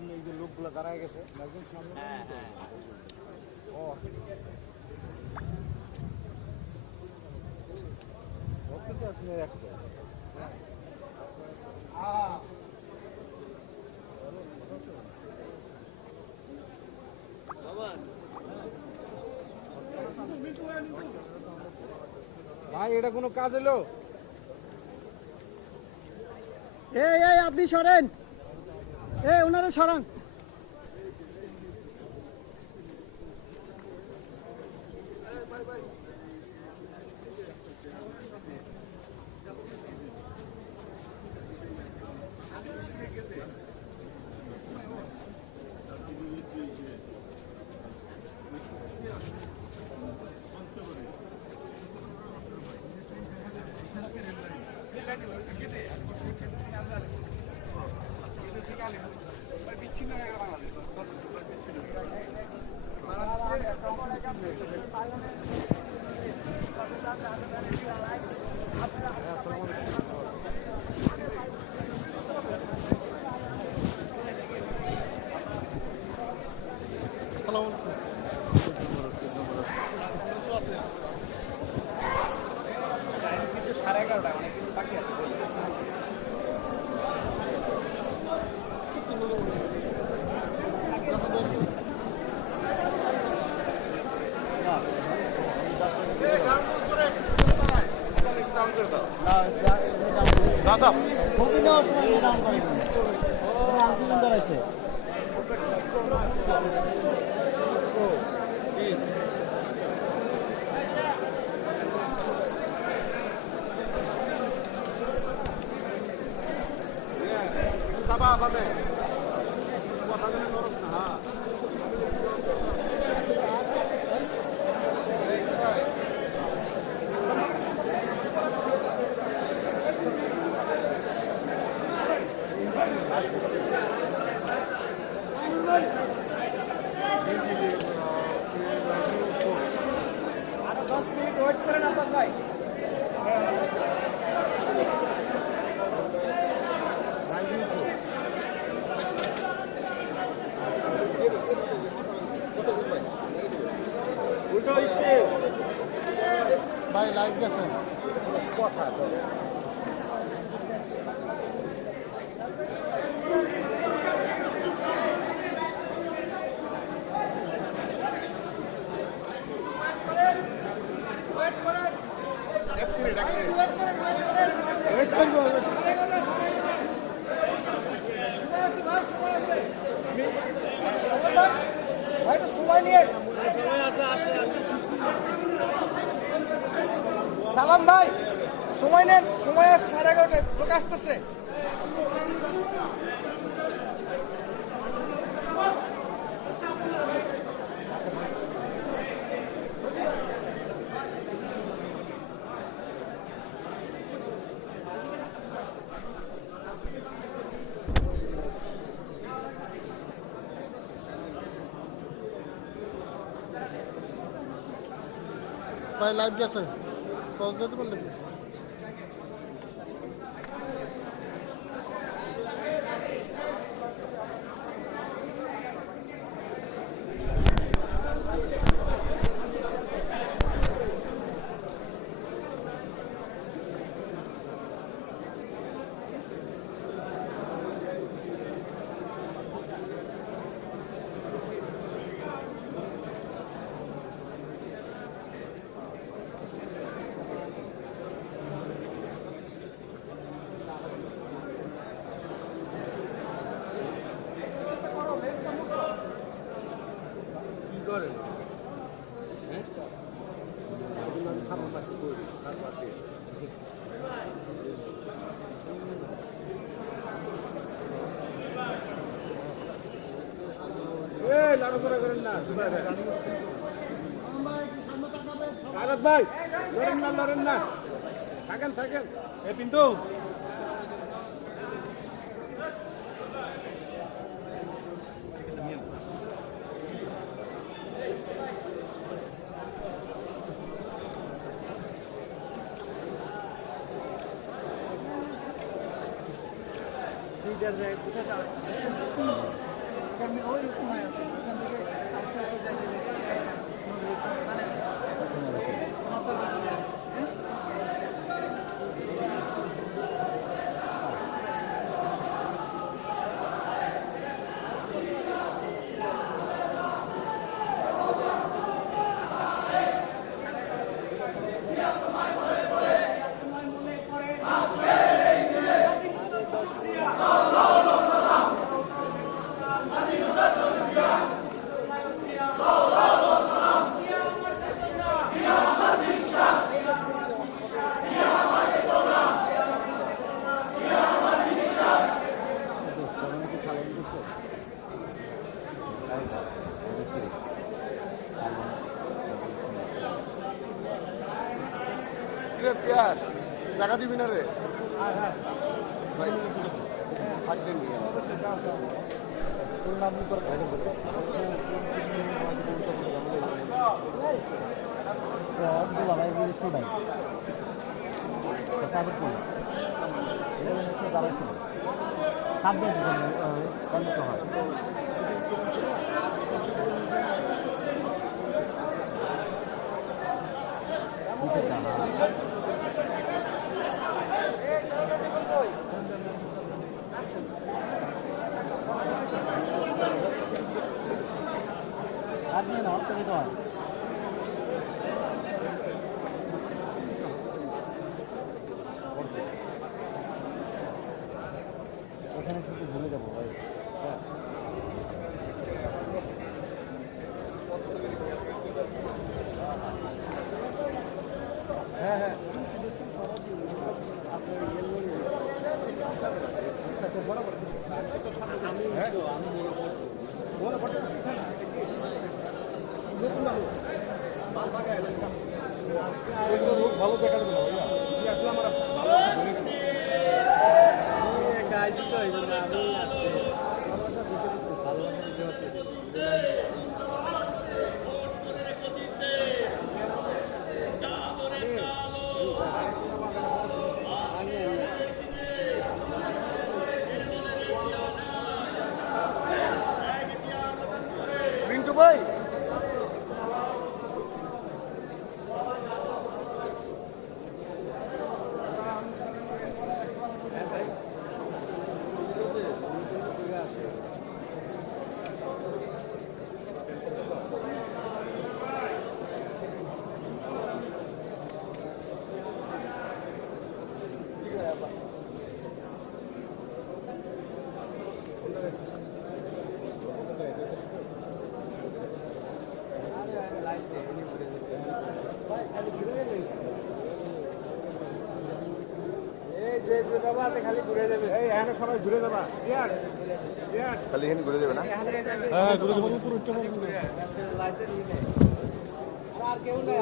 সামনে এই যে লোকগুলো দাঁড়ায় গেছে হ্যাঁ হ্যাঁ। ও। ভাই এটা কোনো কাজ এলো এই আপনি সরেন। এই ওনারা সরান これ。সময় নেন সময় আছে সাড়ে এগারোটায় লোক আসতেছে। লাইভ গেছে পজ দিতে পারলে ভারত ভাই লড়েন না লড়েন না থাকেন থাকেন এ পিন্তু There's a... Can we all. ভালো 감사합니다. খালি ঘুরে যাবে এই এখানে সবাই ঘুরে যাবা ইয়ার ইয়ার। খালি এখানে ঘুরে যাবে না? হ্যাঁ ঘুরে যাবে আর কেউ নেই।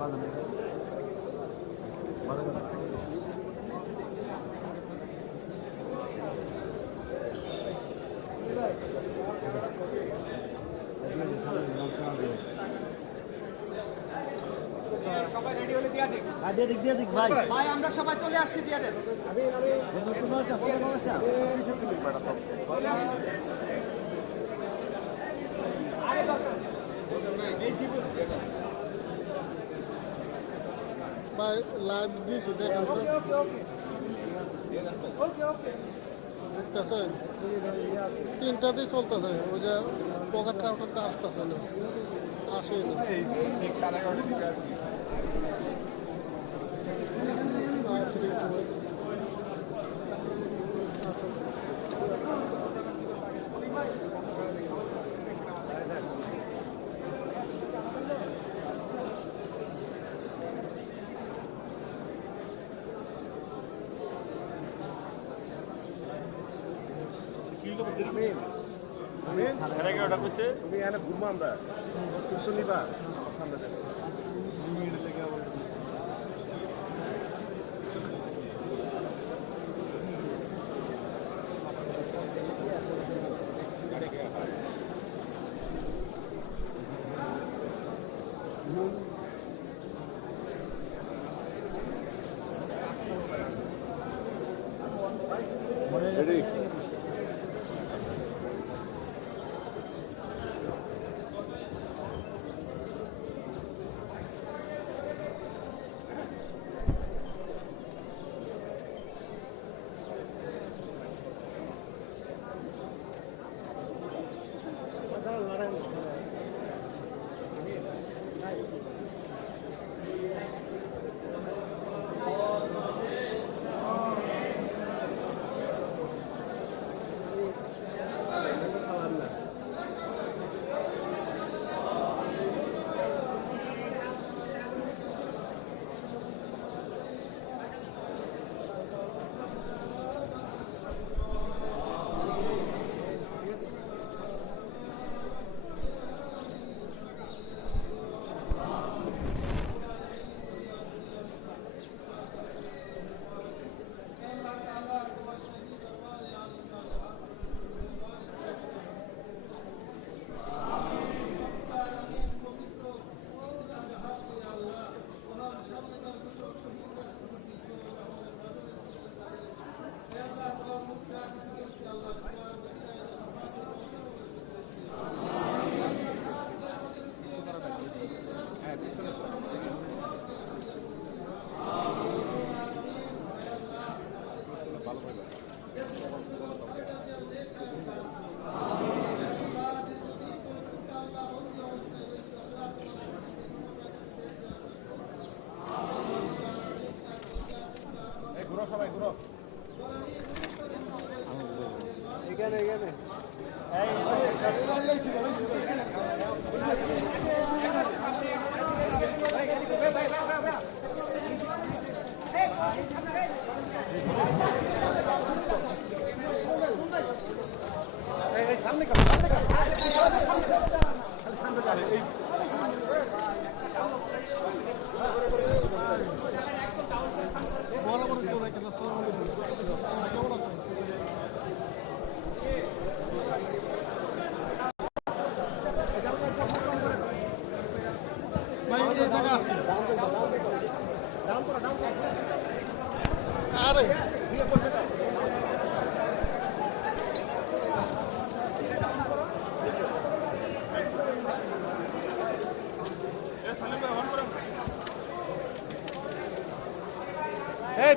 আর নাই সবাই রেডি হলে দিয়া দিয়ে দিক দিয়ে দিক ভাই ভাই আমরা সবাই চলে আসছি দিয়া দেন। ভাই লাইভ দিয়েছি দেখেন তো। দেখতেছেন? তিনটাতেই চলতেছে, ওই যে পকেটটা ওটা আসতেছে না। আসেনি আচ্ছা ঠিক আছে ভাই আচ্ছা তুমি এখানে ঘুরবো আমরা কিন্তু নিবা সামনে থেকে। Ready? এই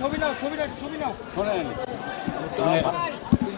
ছবি নাও ছবি নাও ছবি নাও।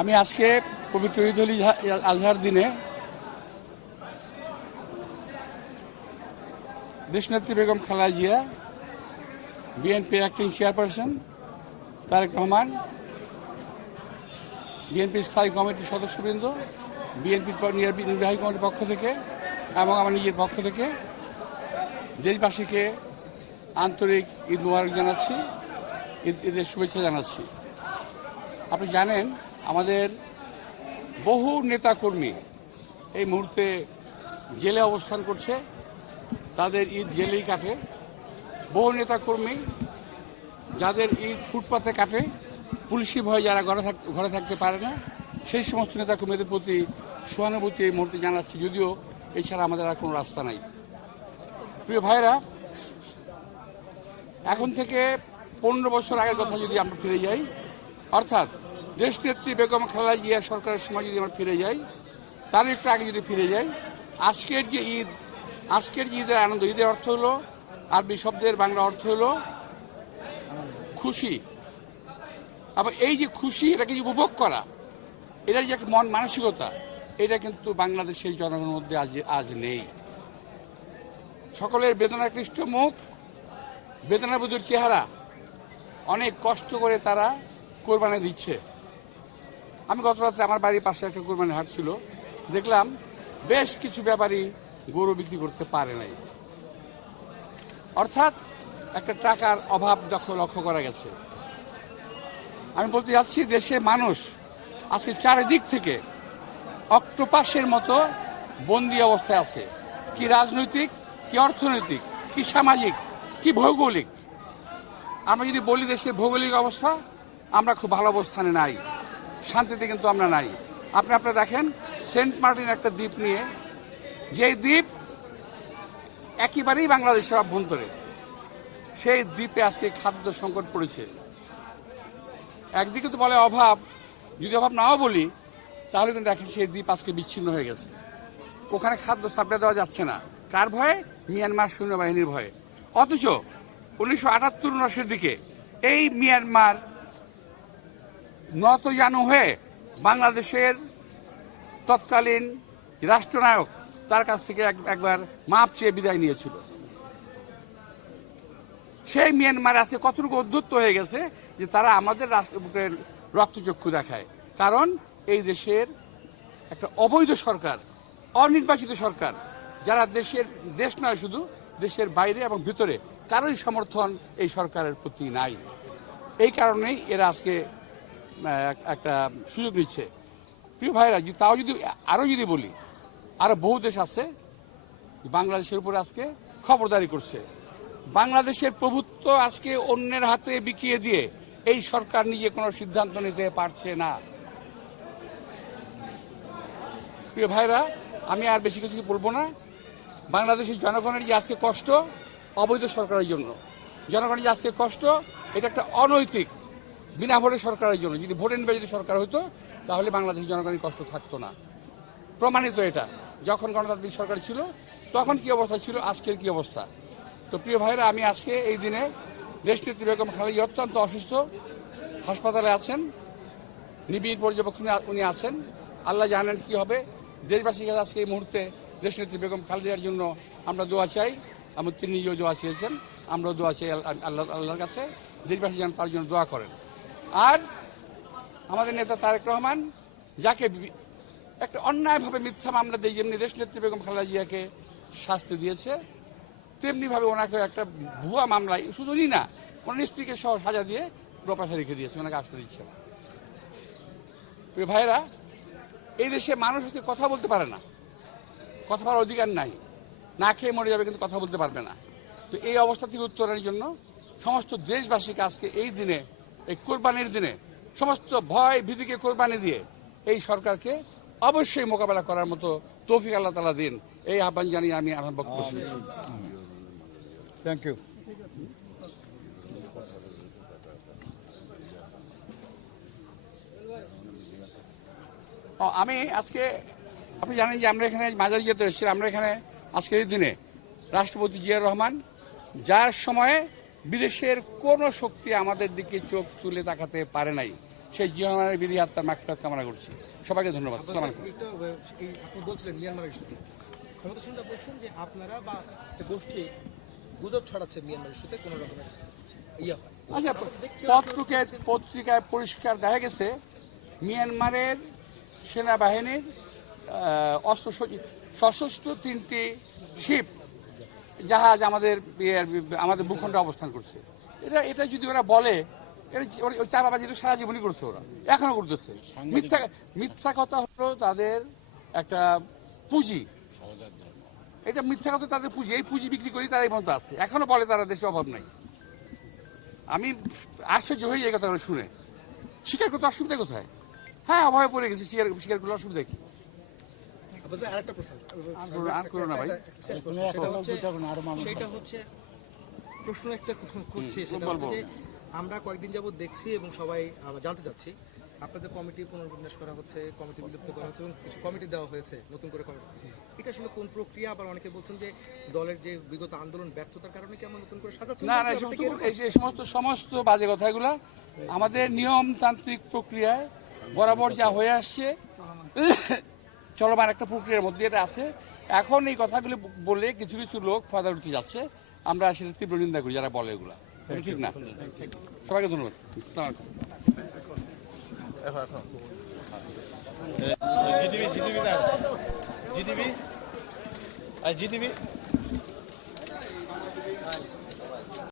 আমি আজকে পবিত্র ঈদ উল আজহার দিনে দেশনেত্রী Begum Khaleda Zia, BNP acting chairperson Tarique Rahman, BNP স্থায়ী কমিটির সদস্যবৃন্দ বিএনপির নির্বাহী কমিটির পক্ষ থেকে এবং আমার নিজের পক্ষ থেকে দেশবাসীকে আন্তরিক ঈদ মুবারক জানাচ্ছি, ঈদ ঈদের শুভেচ্ছা জানাচ্ছি। আপনি জানেন আমাদের বহু নেতাকর্মী এই মুহূর্তে জেলে অবস্থান করছে। তাদের ঈদ জেলেই কাটে। বহু নেতাকর্মী যাদের ঈদ ফুটপাতে কাটে, পুলিশি ভয়ে যারা ঘরে থাক ঘরে থাকতে পারে না, সেই সমস্ত নেতাকর্মীদের প্রতি সহানুভূতি এই মুহূর্তে জানাচ্ছি। যদিও এছাড়া আমাদের আর কোনো রাস্তা নাই। প্রিয় ভাইরা এখন থেকে পনেরো বছর আগের কথা যদি আমরা ফিরে যাই, অর্থাৎ দেশনেত্রী বেগম খালেদা জিয়া সরকারের সময় যদি আমরা ফিরে যাই তার একটু আগে যদি ফিরে যাই, আজকের যে ঈদ, আজকের ঈদের আনন্দ, ঈদের অর্থ হলো, আরবি শব্দের বাংলা অর্থ হলো খুশি। আবার এই যে খুশি, এটাকে যে উপভোগ করা, এটার যে একটা মন মানসিকতা, এটা কিন্তু বাংলাদেশের জনগণের মধ্যে আজ আজ নেই। সকলের বেদনাকৃষ্ট মুখ বেদনাবুদুর চেহারা, অনেক কষ্ট করে তারা কোরবানি দিচ্ছে। আমি গত রাত্রে আমার বাড়ির পাশে একটা কোরবানি হাট ছিল। দেখলাম বেশ কিছু ব্যাপারী গরু বিক্রি করতে পারে নাই। অর্থাৎ একটা টাকার অভাব দখল লক্ষ্য করা গেছে। আমি বলতে যাচ্ছি দেশে মানুষ আজকে চারিদিক থেকে অক্টোপাসের মতো বন্দি অবস্থায় আছে। কি রাজনৈতিক, কি অর্থনৈতিক, কি সামাজিক, কি ভৌগোলিক। আমরা যদি বলি দেশের ভৌগোলিক অবস্থা, আমরা খুব ভালো অবস্থানে নাই। শান্তিতে কিন্তু আমরা নাই। আপনি আপনারা দেখেন, সেন্ট মার্টিন একটা দ্বীপ নিয়ে, যেই দ্বীপ একেবারেই বাংলাদেশের অভ্যন্তরে, সেই দ্বীপে আজকে খাদ্য সংকট পড়েছে। একদিকে তো বলে অভাব, যদি অভাব নাও বলি, তাহলে কিন্তু দেখেন সেই দ্বীপ আজকে বিচ্ছিন্ন হয়ে গেছে। ওখানে খাদ্য সাপ্লাই দেওয়া যাচ্ছে না। কার ভয়ে? মিয়ানমার সৈন্যবাহিনীর ভয়ে। অথচ উনিশশো আটাত্তর উনআশির দিকে এই মিয়ানমার নত জানু হয়ে বাংলাদেশের তৎকালীন রাষ্ট্রনায়ক তার কাছ থেকে এক- একবার মাপ চেয়ে বিদায় নিয়েছিল। সেই মিয়ানমার আজকে কতটুকু অধ্যুত্ব হয়ে গেছে যে তারা আমাদের রাষ্ট্র বুকের রক্তচক্ষু দেখায়। কারণ এই দেশের একটা অবৈধ সরকার, অনির্বাচিত সরকার, যারা দেশের, দেশ নয় শুধু, দেশের বাইরে এবং ভিতরে কারোই সমর্থন এই সরকারের প্রতি নাই। এই কারণেই এরা আজকে একটা সুযোগ নিচ্ছে। প্রিয় ভাইরা তাও যদি আরও যদি বলি আরও বহু দেশ আছে বাংলাদেশের উপর আজকে খবরদারি করছে। বাংলাদেশের প্রভুত্ব আজকে অন্যের হাতে বিকিয়ে দিয়ে এই সরকার নিজে কোনো সিদ্ধান্ত নিতে পারছে না। প্রিয় ভাইরা, আমি আর বেশি কিছু বলব না। বাংলাদেশের জনগণের যে আজকে কষ্ট, অবৈধ সরকারের জন্য। জনগণের যে আজকে কষ্ট, এটা একটা অনৈতিক বিনা ভোটে সরকারের জন্য, যদি ভোট নির্বাচিত সরকার হতো তাহলে বাংলাদেশের জনগণের কষ্ট থাকতো না। প্রমাণিত এটা। যখন গণতান্ত্রিক সরকার ছিল, তখন কি অবস্থা ছিল, আজকের কি অবস্থা? তো প্রিয় ভাইরা আমি আজকে এই দিনে দেশনেত্রী বেগম খালেদা অত্যন্ত অসুস্থ, হাসপাতালে আছেন, নিবিড় পর্যবেক্ষণে উনি আছেন। আল্লাহ জানেন কি হবে। দেশবাসীর কাছে আজকে এই মুহূর্তে দেশনেত্রী বেগম খালেদার জন্য আমরা দোয়া চাই। এবং তিনি নিজেও দোয়া চেয়েছেন। আমরাও দোয়া চাই আল্লাহ আল্লাহর কাছে। দেশবাসী যেন তার জন্য দোয়া করেন। আর আমাদের নেতা তারেক রহমান যাকে একটা অন্যায়ভাবে মিথ্যা মামলা দিয়ে যেমনি দেশনেত্রী বেগম খালেদা জিয়াকে শাস্তি দিয়েছে, তেমনিভাবে ওনাকে একটা ভুয়া মামলায় শুধু উনি না, ওনার স্ত্রীকে সহ সাজা দিয়ে প্রপাশে রেখে দিয়েছে, ওনাকে আসতে দিচ্ছে না। ভাইরা এই দেশে মানুষ আজকে কথা বলতে পারে না। কথা বলার অধিকার নাই। না খেয়ে মরে যাবে কিন্তু কথা বলতে পারবে না। তো এই অবস্থা থেকে উত্তরণের জন্য সমস্ত দেশবাসীকে আজকে এই দিনে এই কোরবানির দিনে সমস্ত ভয় ভীতিকে কোরবানি দিয়ে এই সরকারকে অবশ্যই মোকাবেলা করার মতো তৌফিক আল্লাহ তালা দিন। এই আহ্বান জানিয়ে আমি আমার বক্তব্য। থ্যাংক ইউ আমি আজকে আপনি জানেন যে আমরা এখানে মাজার যেতে এসেছি আমরা এখানে আজকের দিনে রাষ্ট্রপতি জিয়া রহমান যার সময়ে বিদেশের কোনো শক্তি আমাদের দিকে চোখ তুলে তাকাতে পারে নাই। সেই জিয়া বিধি আত্মার মাকফিরাত কামনা করছি। সবাইকে ধন্যবাদ। এই আপনি বলছিলেন মিয়ানমারের ক্ষমতাসীনরা বলছেন যে আপনারা বা গোষ্ঠী গুজব ছড়াচ্ছে মিয়ানমার ইস্যুতে কোনো রকমের ইয়ে। আচ্ছা পত্রিকায় পত্রিকায় পরিষ্কার দেখা গেছে মিয়ানমারের সেনাবাহিনীর অস্ত্র সশস্ত্র তিনটি শিপ জাহাজ আমাদের ইয়ে- আমাদের ভূখণ্ডে অবস্থান করছে। এটা এটা যদি ওরা বলে ওই চাপাবাজি তো সারা জীবনই করছে ওরা এখনও করতেছে। মিথ্যা মিথ্যা কথা হলো তাদের একটা পুঁজি। এটা মিথ্যা কথা তাদের পুঁজি এই পুঁজি বিক্রি করি তারা এই পর্যন্ত আছে। এখনও বলে তারা দেশে অভাব নাই। আমি আশ্চর্য হয়ে যাই কথাগুলো শুনে। স্বীকার করতে অসুবিধা কোথায়? হ্যাঁ অভাবে পড়ে গেছে স্বীকার স্বীকার করলে অসুবিধা কি? আরেকটা প্রশ্ন। আর করো- না ভাই। একটা সেটা হচ্ছে প্রশ্ন একটা করছি সেটা হচ্ছে যে আমরা কয়েকদিন যাবত দেখছি এবং সবাই জানতে চাচ্ছি আপনাদের কমিটি পুনর্বিন্যাস করা হচ্ছে কমিটি বিলুপ্ত করা হচ্ছে এবং কিছু কমিটি দেওয়া হয়েছে নতুন করে কমিটি। এটা আসলে কোন প্রক্রিয়া? আবার অনেকে বলছেন যে দলের যে বিগত আন্দোলন ব্যর্থতার কারণে কি আমরা নতুন করে সাজাচ্ছি না এই সমস্ত সমস্ত বাজে কথাগুলো আমাদের নিয়মতান্ত্রিক প্রক্রিয়ায় বরাবর যা হয়ে আসছে চলমান একটা প্রক্রিয়ার মধ্যে এটা আছে। এখন এই কথাগুলি বলে কিছু কিছু লোক ফাদার উঠতে যাচ্ছে। আমরা সেটা তীব্র নিন্দা করি যারা বলে এগুলা। ঠিক না? সবাইকে ধন্যবাদ। জিটিভি জিটিভি জিটিভি আর জিটিভি